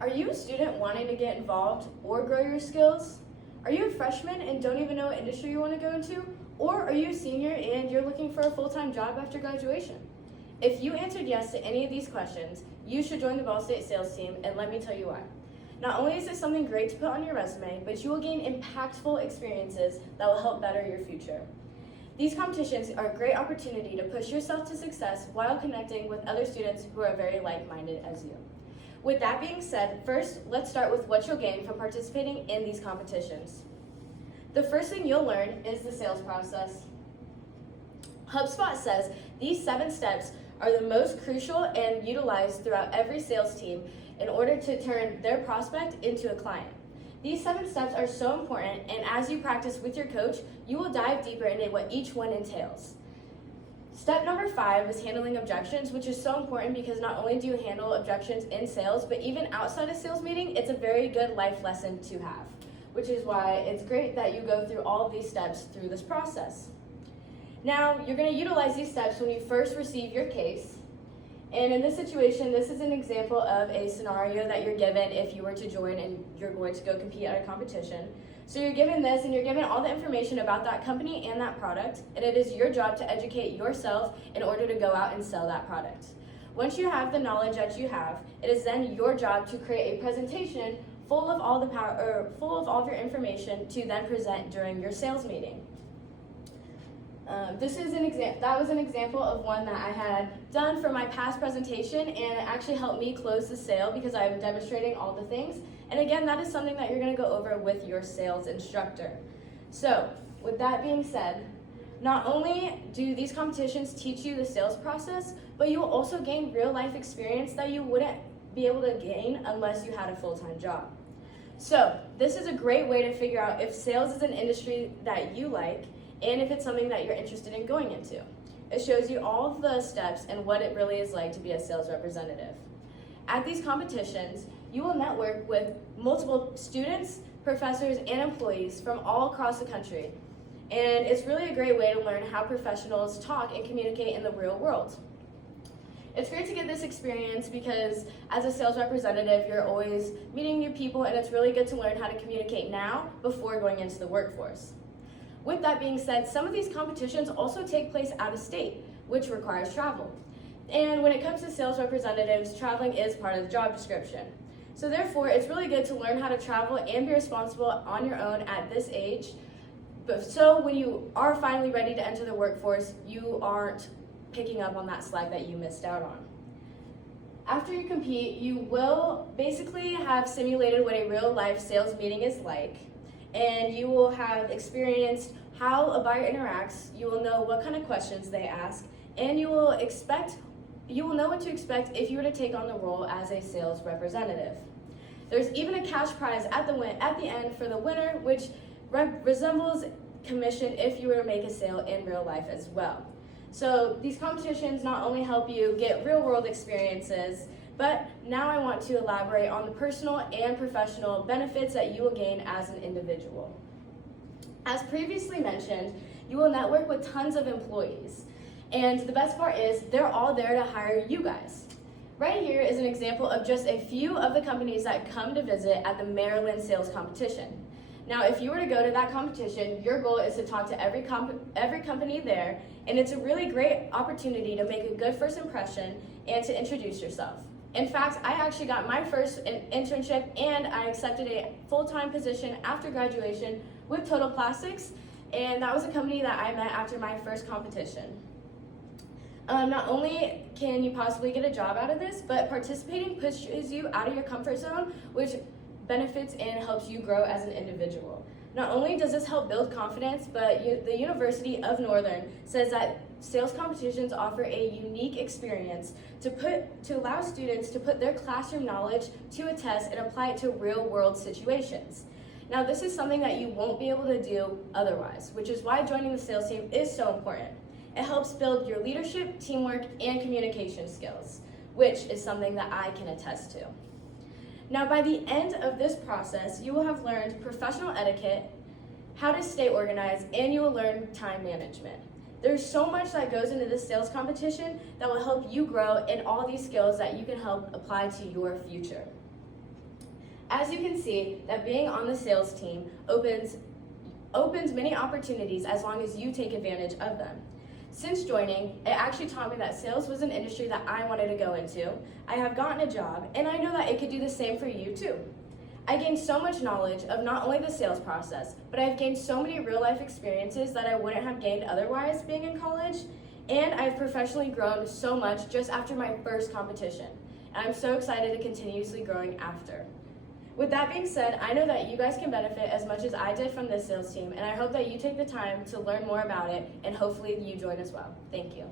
Are you a student wanting to get involved or grow your skills? Are you a freshman and don't even know what industry you want to go into? Or are you a senior and you're looking for a full-time job after graduation? If you answered yes to any of these questions, you should join the Ball State sales team, and let me tell you why. Not only is it something great to put on your resume, but you will gain impactful experiences that will help better your future. These competitions are a great opportunity to push yourself to success while connecting with other students who are very like-minded as you. With that being said, first, let's start with what you'll gain from participating in these competitions. The first thing you'll learn is the sales process. HubSpot says these 7 steps are the most crucial and utilized throughout every sales team in order to turn their prospect into a client. These 7 steps are so important, and as you practice with your coach, you will dive deeper into what each one entails. Step number 5 is handling objections, which is so important because not only do you handle objections in sales, but even outside a sales meeting, it's a very good life lesson to have, which is why it's great that you go through all of these steps through this process. Now, you're going to utilize these steps when you first receive your case. And in this situation, this is an example of a scenario that you're given if you were to join and you're going to go compete at a competition. So you're given this and you're given all the information about that company and that product, and it is your job to educate yourself in order to go out and sell that product. Once you have the knowledge that you have, it is then your job to create a presentation full of all of your information to then present during your sales meeting. That was an example of one that I had done for my past presentation, and it actually helped me close the sale because I'm demonstrating all the things. And again, that is something that you're going to go over with your sales instructor. So, with that being said, not only do these competitions teach you the sales process, but you will also gain real life experience that you wouldn't be able to gain unless you had a full-time job. So, this is a great way to figure out if sales is an industry that you like, and if it's something that you're interested in going into. It shows you all of the steps and what it really is like to be a sales representative. At these competitions, you will network with multiple students, professors, and employees from all across the country. And it's really a great way to learn how professionals talk and communicate in the real world. It's great to get this experience because as a sales representative, you're always meeting new people, and it's really good to learn how to communicate now before going into the workforce. With that being said, some of these competitions also take place out of state, which requires travel. And when it comes to sales representatives, traveling is part of the job description. So therefore, it's really good to learn how to travel and be responsible on your own at this age. So when you are finally ready to enter the workforce, you aren't picking up on that slack that you missed out on. After you compete, you will basically have simulated what a real life sales meeting is like. And you will have experienced how a buyer interacts, you will know what kind of questions they ask, and you will know what to expect if you were to take on the role as a sales representative. There's even a cash prize at the end for the winner, which resembles commission if you were to make a sale in real life as well. So these competitions not only help you get real world experiences, but now I want to elaborate on the personal and professional benefits that you will gain as an individual. As previously mentioned, you will network with tons of employees. And the best part is they're all there to hire you guys. Right here is an example of just a few of the companies that come to visit at the Maryland Sales Competition. Now, if you were to go to that competition, your goal is to talk to every company there, and it's a really great opportunity to make a good first impression and to introduce yourself. In fact, I actually got my first internship and I accepted a full-time position after graduation with Total Plastics, and that was a company that I met after my first competition. Not only can you possibly get a job out of this, but participating pushes you out of your comfort zone, which benefits and helps you grow as an individual. Not only does this help build confidence, but the University of Northern says that sales competitions offer a unique experience to allow students to put their classroom knowledge to a test and apply it to real world situations. Now, this is something that you won't be able to do otherwise, which is why joining the sales team is so important. It helps build your leadership, teamwork, and communication skills, which is something that I can attest to. Now, by the end of this process, you will have learned professional etiquette, how to stay organized, and you will learn time management. There's so much that goes into this sales competition that will help you grow in all these skills that you can help apply to your future. As you can see, that being on the sales team opens many opportunities as long as you take advantage of them. Since joining, it actually taught me that sales was an industry that I wanted to go into. I have gotten a job, and I know that it could do the same for you too. I gained so much knowledge of not only the sales process, but I've gained so many real-life experiences that I wouldn't have gained otherwise being in college, and I've professionally grown so much just after my first competition. And I'm so excited to continuously growing after. With that being said, I know that you guys can benefit as much as I did from this sales team, and I hope that you take the time to learn more about it, and hopefully you join as well. Thank you.